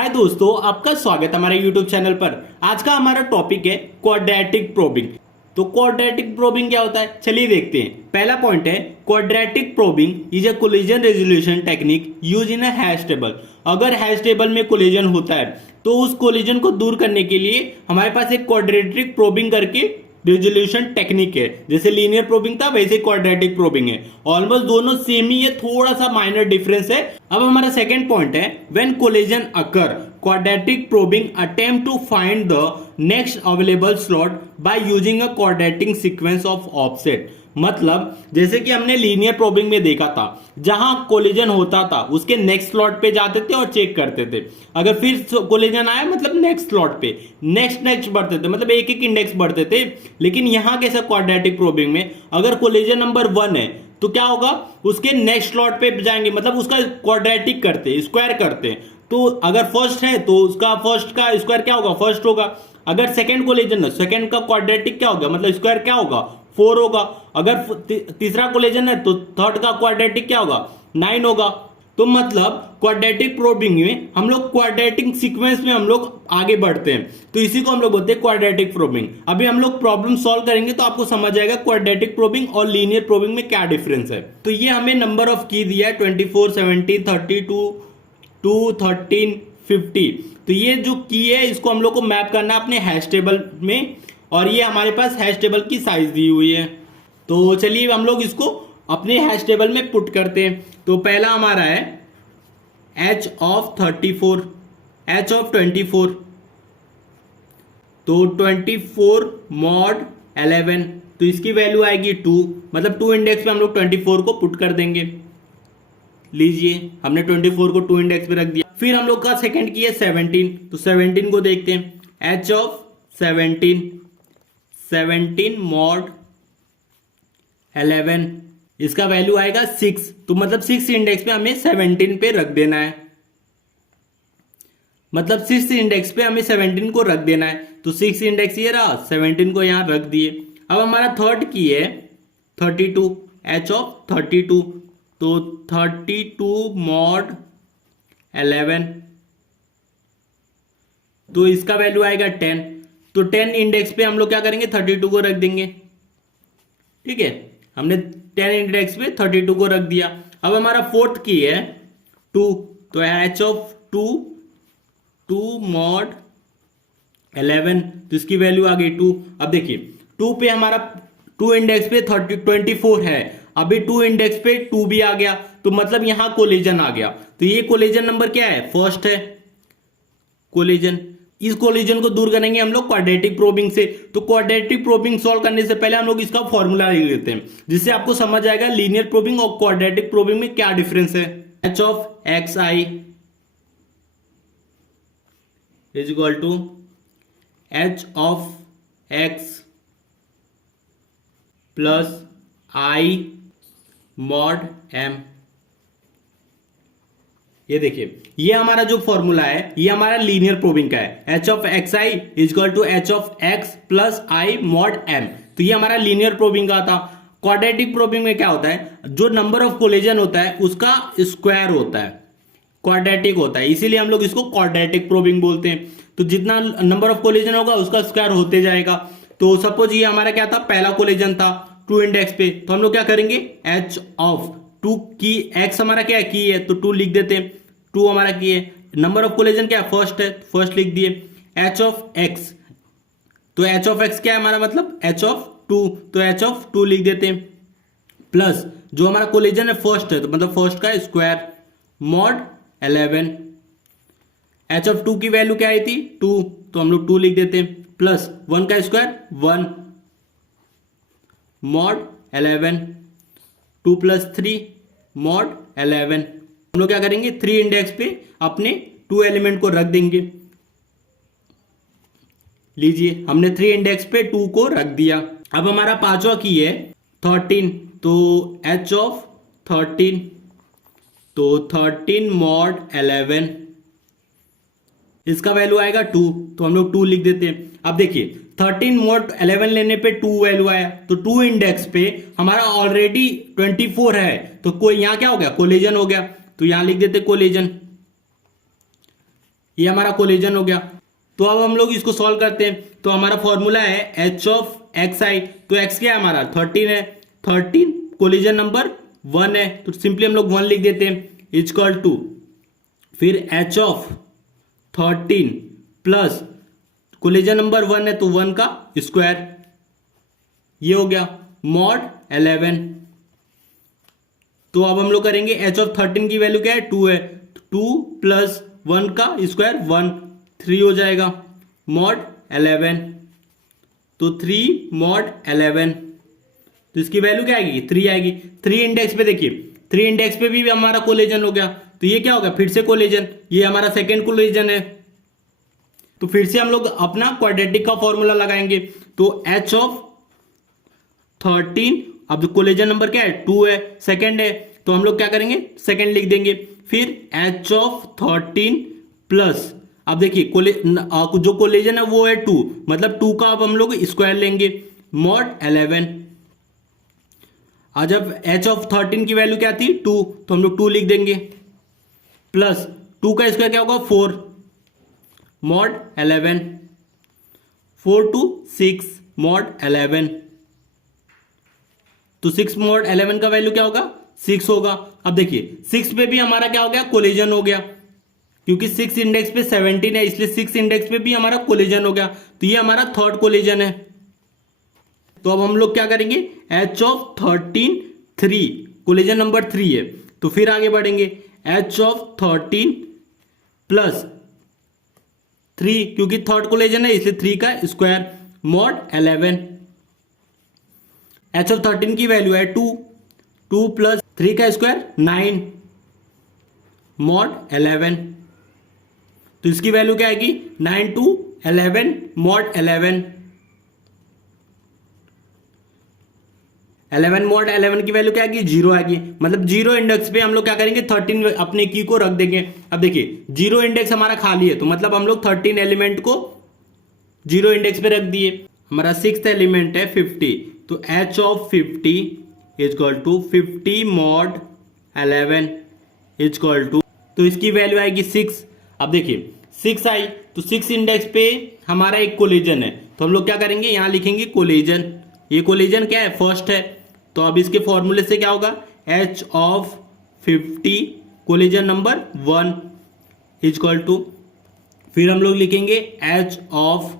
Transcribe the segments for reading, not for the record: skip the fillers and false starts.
हाय दोस्तों, आपका स्वागत है हमारे YouTube चैनल पर। आज का हमारा टॉपिक है क्वाड्रेटिक प्रोबिंग। तो क्वाड्रेटिक प्रोबिंग क्या होता है, चलिए देखते हैं। पहला पॉइंट है, quadratic probing is a collision resolution technique use in a hash table. अगर हैश टेबल में कोलिजन होता है तो उस कोलिजन को दूर करने के लिए हमारे पास एक क्वाड्रेटिक प्रोबिंग करके रेजोल्यूशन टेक्निक है। जैसे लीनियर प्रोबिंग था वैसे क्वाड्रेटिक प्रोबिंग है। ऑलमोस्ट दोनों सेम ही है, थोड़ा सा माइनर डिफरेंस है। अब हमारा सेकंड पॉइंट है, when collision occur quadratic probing attempt to find the next available slot by using a quadratic sequence of offset. मतलब जैसे कि हमने लीनियर प्रोबिंग में देखा था, जहां कोलिजन होता था उसके नेक्स्ट स्लॉट पे जाते थे और चेक करते थे। अगर फिर कोलिजन आया मतलब नेक्स्ट स्लॉट पे नेक्स्ट बढ़ते थे, मतलब एक एक इंडेक्स बढ़ते थे। लेकिन यहां कैसा क्वाड्रेटिक प्रोबिंग में अगर कोलिजन नंबर 1 है तो क्या होगा, उसके नेक्स्ट स्लॉट पे जाएंगे, मतलब उसका क्वाड्रेटिक करते, स्क्वायर करते। तो अगर फर्स्ट है तो उसका फर्स्ट का स्क्वायर क्या होगा, फर्स्ट होगा। अगर सेकंड कोलिजन है, सेकंड का क्वाड्रेटिक क्या होगा, मतलब स्क्वायर क्या होगा, 4 होगा। अगर तीसरा कोलिजन है तो थर्ड का क्वाड्रेटिक क्या होगा, 9 होगा। तो मतलब क्वाड्रेटिक प्रोबिंग में हम लोग क्वाड्रेटिक सीक्वेंस में हम लोग आगे बढ़ते हैं, तो इसी को हम लोग बोलते हैं क्वाड्रेटिक प्रोबिंग। अभी हम लोग प्रॉब्लम सॉल्व करेंगे तो आपको समझ आएगा क्वाड्रेटिक प्रोबिंग और लीनियर प्रोबिंग में क्या डिफरेंस है। तो ये हमें नंबर ऑफ की दिया है 24, 17, 32, 2, 13, 50। तो ये जो की है इसको हम लोग को मैप करना है अपने हैश टेबल में, और ये हमारे पास हैश टेबल की साइज दी हुई है। तो चलिए हम लोग इसको अपने हैश टेबल में पुट करते हैं। तो पहला हमारा है h ऑफ 34, h ऑफ 24, तो 24 मॉड 11, तो इसकी वैल्यू आएगी 2, मतलब 2 इंडेक्स पे हम लोग 24 को पुट कर देंगे। लीजिए हमने 24 को 2 इंडेक्स पे रख दिया। फिर हम लोग का सेकंड की है 17, तो 17 को देखते हैं। h ऑफ 17, 17 मॉड 11, इसका वैल्यू आएगा 6, तो मतलब 6 इंडेक्स पे हमें 17 पे रख देना है, मतलब 6 इंडेक्स पे हमें 17 को रख देना है। तो 6 इंडेक्स ये रहा, 17 को यहां रख दिए। अब हमारा थर्ड की है 32, h ऑफ 32, तो 32 मॉड 11, तो इसका वैल्यू आएगा 10, तो 10 इंडेक्स पे हम लोग क्या करेंगे, 32 को रख देंगे। ठीक है, हमने 10 इंडेक्स पे 32 को रख दिया। अब हमारा फोर्थ की है 2, तो h ऑफ 2, 2 मॉड 11, तो इसकी वैल्यू आ गई 2। अब देखिए 2 पे हमारा 2 इंडेक्स पे 24 है, अभी 2 इंडेक्स पे 2 भी आ गया, तो मतलब यहां कोलिजन आ गया। तो ये कोलिजन नंबर क्या है, फर्स्ट है कोलिजन। इस कोलिजन को दूर करेंगे हम लोग क्वाड्रेटिक प्रोबिंग से। तो क्वाड्रेटिक प्रोबिंग सॉल्व करने से पहले हम लोग इसका फॉर्मूला लिख लेते हैं, जिससे आपको समझ आएगा लीनियर प्रोबिंग और क्वाड्रेटिक प्रोबिंग में क्या डिफरेंस है। h of xi is equal to h of x plus i mod m। ये देखिए ये हमारा जो फॉर्मूला है ये हमारा लीनियर प्रोबिंग का है। h of xi is equal to h of x plus i mod m, तो ये हमारा लीनियर प्रोबिंग का था। क्वाड्रेटिक प्रोबिंग में क्या होता है, जो नंबर ऑफ कोलिजन होता है उसका स्क्वायर होता है, क्वाड्रेटिक होता है, इसीलिए हम लोग इसको क्वाड्रेटिक प्रोबिंग बोलते हैं। तो जितना नंबर ऑफ कोलिजन होगा उसका स्क्वायर होते जाएगा। तो सपोज ये हमारा क्या था, पहला कोलिजन था 2 इंडेक्स पे, तो हम लोग क्या करेंगे, h ऑफ 2 की x हमारा क्या की है तो 2 लिख देते हैं, 2 हमारा की है। नंबर ऑफ कोलिजन क्या है, फर्स्ट है, फर्स्ट लिख दिए। h ऑफ x, तो h ऑफ x क्या है हमारा, मतलब h ऑफ 2, तो h ऑफ 2 लिख देते हैं, प्लस जो हमारा कोलिजन है फर्स्ट है तो मतलब फर्स्ट का स्क्वायर मॉड 11। h ऑफ 2 की वैल्यू क्या आई थी, 2, तो हम लोग 2 लिख देते हैं, प्लस 1 का स्क्वायर 1 मॉड 11, 2 प्लस 3 मॉड 11। हम लोग क्या करेंगे, 3 इंडेक्स पे अपने 2 एलिमेंट को रख देंगे। लीजिए हमने 3 इंडेक्स पे 2 को रख दिया। अब हमारा पांचवा की है 13, तो h ऑफ 13, तो 13 मॉड 11, इसका वैल्यू आएगा 2, तो हम लोग 2 लिख देते हैं। अब देखिए 13 मॉड 11 लेने पे 2 वैल्यू आया, तो 2 इंडेक्स पे हमारा ऑलरेडी 24 है, तो कोई यहां क्या हो गया, कोलिजन हो गया, तो यहां लिख देते कोलिजन। ये हमारा कोलिजन हो गया। तो अब हम लोग इसको सॉल्व करते हैं। तो हमारा फॉर्मूला है एच ऑफ एक्स आई। तो एक्स क्या है हमारा 13 है, 13 कोलिजन नंबर 1 है, तो सिंपली हम लोग 1 लिख देते हैं इजकल टू फिर H of 13 plus collision number 1 है तो 1 का स्क्वायर, ये हो गया मॉड 11। तो अब हम लोग करेंगे एच ऑफ 13 की वैल्यू क्या है 2 है, 2 प्लस 1 का स्क्वायर 1, 3 हो जाएगा मॉड 11। तो 3 मॉड 11, तो इसकी वैल्यू क्या आएगी 3 आएगी। 3 इंडेक्स पे देखिए, 3 इंडेक्स पे भी हमारा कोलिजन हो गया, तो ये क्या होगा फिर से कोलिजन, ये हमारा सेकेंड कोलिजन है। तो फिर से हम लोग अपना क्वाड्रेटिक का फॉर्मूला लगाएंगे। तो एच ऑफ 13, अब कोलिजन नंबर क्या है 2 है, सेकेंड है, तो हम लोग क्या करेंगे सेकेंड लिख देंगे। फिर एच ऑफ 13 प्लस, अब देखिए जो कोलिजन है वो है 2, मतलब 2 का अब हम लोग स्क्वायर लेंगे मॉड 11। जब एच ऑफ 13 की वैल्यू क्या थी 2, तो हम लोग 2 लिख देंगे प्लस 2 का स्क्वायर क्या होगा 4 मॉड 11, 4 टू 6 मॉड 11। तो 6 मॉड 11 का वैल्यू क्या होगा 6 होगा। अब देखिए 6 पे भी हमारा क्या हो गया कोलिजन हो गया, क्योंकि 6 इंडेक्स पे 17 है, इसलिए 6 इंडेक्स पे भी हमारा कोलिजन हो गया, तो ये हमारा थर्ड कोलिजन है। तो अब हम लोग क्या करेंगे एच ऑफ 13 3, कोलिजन नंबर 3 है, तो फिर आगे बढ़ेंगे एच ऑफ 13 प्लस 3, क्योंकि थर्ड कोलिजन है इसलिए 3 का स्क्वायर मॉड 11। एच ऑफ 13 की वैल्यू है 2, 2 प्लस 3 का स्क्वायर 9 मॉड 11। तो इसकी वैल्यू क्या आएगी 9 टू 11 मॉड 11। 11 मॉड 11 की वैल्यू क्या आएगी 0 आएगी, मतलब 0 इंडेक्स पे हम लोग क्या करेंगे 13 अपने की को रख देंगे। अब देखिए 0 इंडेक्स हमारा खाली है, तो मतलब हम लोग 13 एलिमेंट को 0 इंडेक्स पे रख दिए। हमारा 6th एलिमेंट है 50, तो H of 50 is equal to 50 mod 11 is equal to, तो इसकी वैल्यू आएगी 6। अब देखिए 6 आई, तो 6 इंडेक्स पे हमारा एक कोलिजन है, तो हम लोग क्या करेंगे यहां लिखेंगे कोलिजन। ये कोलिजन क्या है फर्स्ट है, तो अब इसके फॉर्मूले से क्या होगा H of 50 collision number 1 is equal to, फिर हम लोग लिखेंगे H of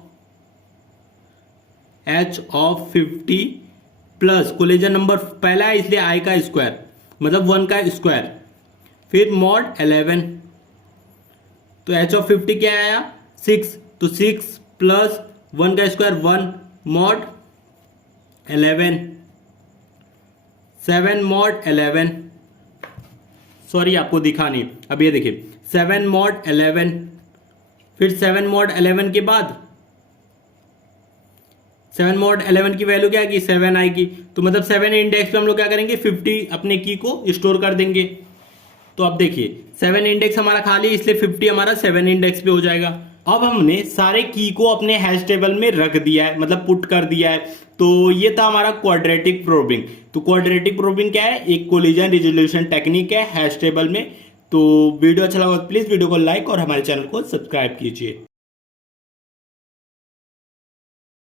50 plus collision number पहला है इसलिए आई का स्क्वायर, मतलब 1 का स्क्वायर, फिर मॉड 11। तो एच ऑफ 50 क्या आया 6, तो 6 प्लस 1 का स्क्वायर 1 मॉड 11, 7 मॉड 11, सॉरी आपको दिखा नहीं, अब ये देखिए 7 मॉड 11, फिर 7 मॉड 11 के बाद 7 मॉड 11 की वैल्यू क्या आएगी 7 आएगी, तो मतलब 7 इंडेक्स पे हम लोग क्या करेंगे 50 अपने की को स्टोर कर देंगे। तो अब देखिए 7 इंडेक्स हमारा खाली है इसलिए 50 हमारा 7 इंडेक्स पे हो जाएगा। अब हमने सारे की को अपने हैश टेबल में रख दिया है, मतलब पुट कर दिया है। तो ये था हमारा क्वाड्रेटिक प्रोबिंग। तो क्वाड्रेटिक प्रोबिंग क्या है, एक कोलिजन रिजोल्यूशन टेक्निक है हैश टेबल में। तो वीडियो अच्छा लगा प्लीज वीडियो को लाइक और हमारे चैनल को सब्सक्राइब कीजिए।